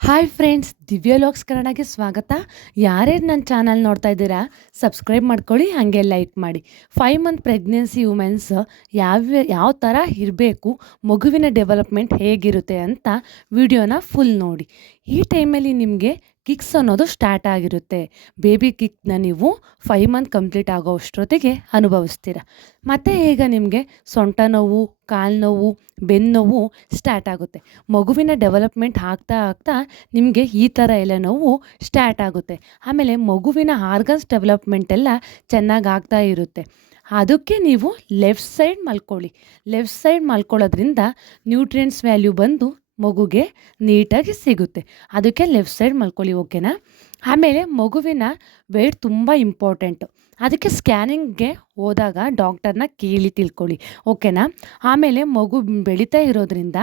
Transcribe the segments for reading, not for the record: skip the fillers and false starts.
Hi friends, ದಿವ್ಯಲಾಗ್ಸ್ ಕನ್ನಡಕ್ಕೆ ಸ್ವಾಗತ. ಯಾರ್ಯಾರು ನನ್ನ ಚಾನಲ್ ನೋಡ್ತಾ ಇದ್ದೀರಾ, ಸಬ್ಸ್ಕ್ರೈಬ್ ಮಾಡ್ಕೊಳ್ಳಿ, ಹಾಗೆ ಲೈಕ್ ಮಾಡಿ. 5 ಮಂತ್ ಪ್ರೆಗ್ನೆನ್ಸಿ ವುಮೆನ್ಸ್ ಯಾವ ಥರ ಇರಬೇಕು, ಮಗುವಿನ ಡೆವಲಪ್ಮೆಂಟ್ ಹೇಗಿರುತ್ತೆ ಅಂತ ವಿಡಿಯೋನ ಫುಲ್ ನೋಡಿ. ಈ ಟೈಮಲ್ಲಿ ನಿಮಗೆ ಕಿಕ್ಸ್ ಅನ್ನೋದು ಸ್ಟಾರ್ಟ್ ಆಗಿರುತ್ತೆ. ಬೇಬಿ ಕಿಕ್ನ ನೀವು 5 ಮಂತ್ ಕಂಪ್ಲೀಟ್ ಆಗೋ ಅಷ್ಟೊತ್ತಿಗೆ ಅನುಭವಿಸ್ತೀರ. ಮತ್ತು ಈಗ ನಿಮಗೆ ಸೊಂಟ ನೋವು, ಕಾಲು ನೋವು, ಬೆನ್ನು ನೋವು ಸ್ಟಾರ್ಟ್ ಆಗುತ್ತೆ. ಮಗುವಿನ ಡೆವಲಪ್ಮೆಂಟ್ ಆಗ್ತಾ ನಿಮಗೆ ಈ ಥರ ಎಲ್ಲ ನೋವು ಸ್ಟಾರ್ಟ್ ಆಗುತ್ತೆ. ಆಮೇಲೆ ಮಗುವಿನ ಆರ್ಗನ್ಸ್ ಡೆವಲಪ್ಮೆಂಟ್ ಎಲ್ಲ ಚೆನ್ನಾಗಿ ಆಗ್ತಾ ಇರುತ್ತೆ. ಅದಕ್ಕೆ ನೀವು ಲೆಫ್ಟ್ ಸೈಡ್ ಮಲ್ಕೊಳ್ಳಿ. ಲೆಫ್ಟ್ ಸೈಡ್ ಮಲ್ಕೊಳ್ಳೋದ್ರಿಂದ ನ್ಯೂಟ್ರಿಯೆಂಟ್ಸ್ ವ್ಯಾಲ್ಯೂ ಬಂದು ಮಗುಗೆ ನೀಟಾಗಿ ಸಿಗುತ್ತೆ. ಅದಕ್ಕೆ ಲೆಫ್ಟ್ ಸೈಡ್ ಮಲ್ಕೊಳ್ಳಿ, ಓಕೆನಾ? ಆಮೇಲೆ ಮಗುವಿನ ವೆಯ್ಟ್ ತುಂಬ ಇಂಪಾರ್ಟೆಂಟು. ಅದಕ್ಕೆ ಸ್ಕ್ಯಾನಿಂಗ್ಗೆ ಹೋದಾಗ ಡಾಕ್ಟರ್ನ ಕೇಳಿ ತಿಳ್ಕೊಳ್ಳಿ, ಓಕೆನಾ? ಆಮೇಲೆ ಮಗು ಬೆಳೀತಾ ಇರೋದ್ರಿಂದ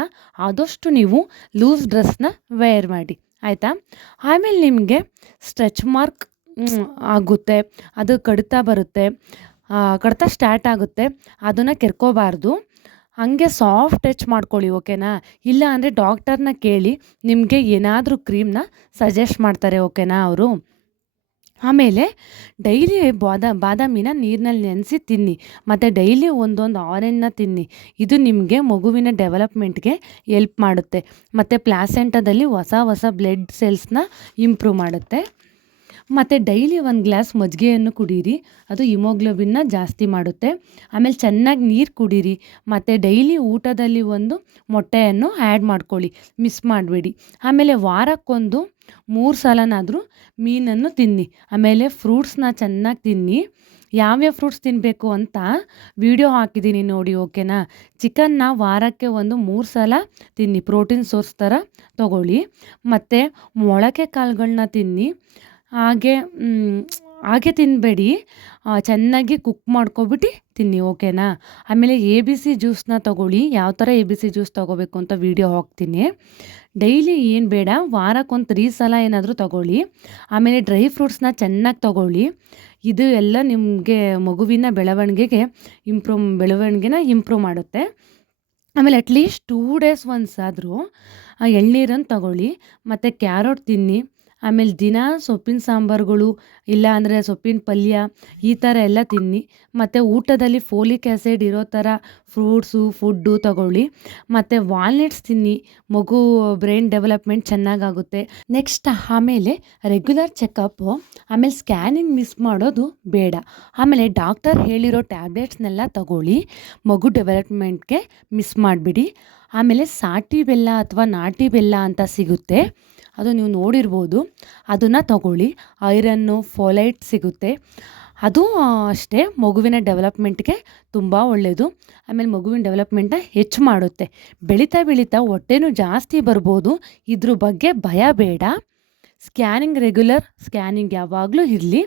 ಆದಷ್ಟು ನೀವು ಲೂಸ್ ಡ್ರೆಸ್ನ ವೇರ್ ಮಾಡಿ, ಆಯಿತಾ? ಆಮೇಲೆ ನಿಮಗೆ ಸ್ಟ್ರೆಚ್ ಮಾರ್ಕ್ ಆಗುತ್ತೆ, ಅದು ಕಡಿತ ಬರುತ್ತೆ, ಕಡಿತ ಸ್ಟಾರ್ಟ್ ಆಗುತ್ತೆ. ಅದನ್ನು ಕೆರ್ಕೋಬಾರ್ದು. ಹಾಗೆ ಸಾಫ್ಟ್ ಟಚ್ ಮಾಡ್ಕೊಳ್ಳಿ, ಓಕೆನಾ? ಇಲ್ಲ ಅಂದರೆ ಡಾಕ್ಟರ್ನ ಕೇಳಿ ನಿಮಗೆ ಏನಾದರೂ ಕ್ರೀಮ್ನ ಸಜೆಸ್ಟ್ ಮಾಡ್ತಾರೆ, ಓಕೆನಾ ಅವರು? ಆಮೇಲೆ ಡೈಲಿ ಬಾದಾಮಿನ ನೀರಿನಲ್ಲಿ ನೆನೆಸಿ ತಿನ್ನಿ, ಮತ್ತು ಡೈಲಿ ಒಂದೊಂದು ಆರೆಂಜ್ನ ತಿನ್ನಿ. ಇದು ನಿಮಗೆ ಮಗುವಿನ ಡೆವಲಪ್ಮೆಂಟ್ಗೆ ಎಲ್ಪ್ ಮಾಡುತ್ತೆ, ಮತ್ತು ಪ್ಲಾಸೆಂಟಾದಲ್ಲಿ ಹೊಸ ಬ್ಲಡ್ ಸೆಲ್ಸ್ನ ಇಂಪ್ರೂವ್ ಮಾಡುತ್ತೆ. ಮತ್ತು ಡೈಲಿ 1 ಗ್ಲಾಸ್ ಮಜ್ಜಿಗೆಯನ್ನು ಕುಡೀರಿ, ಅದು ಹಿಮೋಗ್ಲೋಬಿನ್ನ ಜಾಸ್ತಿ ಮಾಡುತ್ತೆ. ಆಮೇಲೆ ಚೆನ್ನಾಗಿ ನೀರು ಕುಡೀರಿ, ಮತ್ತು ಡೈಲಿ ಊಟದಲ್ಲಿ 1 ಮೊಟ್ಟೆಯನ್ನು ಆ್ಯಡ್ ಮಾಡ್ಕೊಳ್ಳಿ, ಮಿಸ್ ಮಾಡಬೇಡಿ. ಆಮೇಲೆ ವಾರಕ್ಕೊಂದು 3 ಸಲನಾದರೂ ಮೀನನ್ನು ತಿನ್ನಿ. ಆಮೇಲೆ ಫ್ರೂಟ್ಸ್ನ ಚೆನ್ನಾಗಿ ತಿನ್ನಿ. ಯಾವ್ಯಾವ ಫ್ರೂಟ್ಸ್ ತಿನ್ನಬೇಕು ಅಂತ ವಿಡಿಯೋ ಹಾಕಿದ್ದೀನಿ ನೋಡಿ, ಓಕೆನಾ? ಚಿಕನ್ನ ವಾರಕ್ಕೆ 3 ಸಲ ತಿನ್ನಿ, ಪ್ರೋಟೀನ್ ಸೋರ್ಸ್ ಥರ ತಗೊಳ್ಳಿ. ಮತ್ತು ಮೊಳಕೆ ಕಾಳುಗಳನ್ನ ತಿನ್ನಿ. ಹಾಗೆ ತಿನ್ನಬೇಡಿ, ಚೆನ್ನಾಗಿ ಕುಕ್ ಮಾಡ್ಕೊಬಿಟ್ಟು ತಿನ್ನಿ, ಓಕೆನಾ? ಆಮೇಲೆ ABC ಜ್ಯೂಸನ್ನ ತಗೊಳ್ಳಿ. ಯಾವ ಥರ ABC ಜ್ಯೂಸ್ ತೊಗೋಬೇಕು ಅಂತ ವಿಡಿಯೋ ಹಾಕ್ತೀನಿ. ಡೈಲಿ ಏನು ಬೇಡ, ವಾರಕ್ಕೊಂದು 3 ಸಲ ಏನಾದರೂ ತಗೊಳ್ಳಿ. ಆಮೇಲೆ ಡ್ರೈ ಫ್ರೂಟ್ಸ್ನ ಚೆನ್ನಾಗಿ ತಗೊಳ್ಳಿ. ಇದು ಎಲ್ಲ ನಿಮಗೆ ಮಗುವಿನ ಬೆಳವಣಿಗೆನ ಇಂಪ್ರೂವ್ ಮಾಡುತ್ತೆ. ಆಮೇಲೆ ಅಟ್ಲೀಸ್ಟ್ 2 ಡೇಸ್ ಒನ್ಸ್ ಆದರೂ ಎಳ್ನೀರನ್ನು ತಗೊಳ್ಳಿ, ಮತ್ತು ಕ್ಯಾರೋಟ್ ತಿನ್ನಿ. ಆಮೇಲೆ ದಿನ ಸೊಪ್ಪಿನ ಸಾಂಬಾರುಗಳು, ಇಲ್ಲ ಅಂದರೆ ಸೊಪ್ಪಿನ ಪಲ್ಯ, ಈ ಥರ ಎಲ್ಲ ತಿನ್ನಿ. ಮತ್ತು ಊಟದಲ್ಲಿ ಫೋಲಿಕ್ ಆ್ಯಸಿಡ್ ಇರೋ ಥರ ಫುಡ್ಡು ತಗೊಳ್ಳಿ. ಮತ್ತು ವಾಲ್ನಟ್ಸ್ ತಿನ್ನಿ, ಮಗು ಬ್ರೈನ್ ಡೆವಲಪ್ಮೆಂಟ್ ಚೆನ್ನಾಗಾಗುತ್ತೆ. ನೆಕ್ಸ್ಟ್ ಆಮೇಲೆ ರೆಗ್ಯುಲರ್ ಚೆಕಪ್ಪು, ಆಮೇಲೆ ಸ್ಕ್ಯಾನಿಂಗ್ ಮಿಸ್ ಮಾಡೋದು ಬೇಡ. ಆಮೇಲೆ ಡಾಕ್ಟರ್ ಹೇಳಿರೋ ಟ್ಯಾಬ್ಲೆಟ್ಸ್ನೆಲ್ಲ ತಗೊಳ್ಳಿ, ಮಗು ಡೆವಲಪ್ಮೆಂಟ್ಗೆ ಮಿಸ್ ಮಾಡಿಬಿಡಿ. ಆಮೇಲೆ ಸಾಟಿ ಬೆಲ್ಲ ಅಥವಾ ನಾಟಿ ಬೆಲ್ಲ ಅಂತ ಸಿಗುತ್ತೆ, ಅದು ನೀವು ನೋಡಿರ್ಬೋದು, ಅದನ್ನು ತಗೊಳ್ಳಿ. ಐರನ್ನು, ಫೋಲೈಟ್ ಸಿಗುತ್ತೆ, ಅದು ಅಷ್ಟೇ ಮಗುವಿನ ಡೆವಲಪ್ಮೆಂಟ್ಗೆ ತುಂಬ ಒಳ್ಳೆಯದು. ಆಮೇಲೆ ಮಗುವಿನ ಡೆವಲಪ್ಮೆಂಟ್ನ ಹೆಚ್ಚು ಮಾಡುತ್ತೆ. ಬೆಳೀತಾ ಹೊಟ್ಟೆನೂ ಜಾಸ್ತಿ ಬರ್ಬೋದು, ಇದ್ರ ಬಗ್ಗೆ ಭಯ ಬೇಡ. ರೆಗ್ಯುಲರ್ ಸ್ಕ್ಯಾನಿಂಗ್ ಯಾವಾಗಲೂ ಇರಲಿ.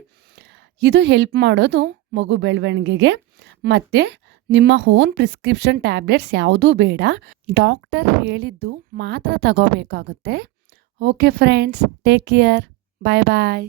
ಇದು ಹೆಲ್ಪ್ ಮಾಡೋದು ಮಗು ಬೆಳವಣಿಗೆಗೆ. ಮತ್ತು ನಿಮ್ಮ ಓನ್ ಪ್ರಿಸ್ಕ್ರಿಪ್ಷನ್ ಟ್ಯಾಬ್ಲೆಟ್ಸ್ ಯಾವುದೂ ಬೇಡ, ಡಾಕ್ಟರ್ ಹೇಳಿದ್ದು ಮಾತ್ರ ತಗೋಬೇಕಾಗುತ್ತೆ. ಓಕೆ ಫ್ರೆಂಡ್ಸ್, ಟೇಕ್ ಕೇರ್, ಬಾಯ್ ಬಾಯ್.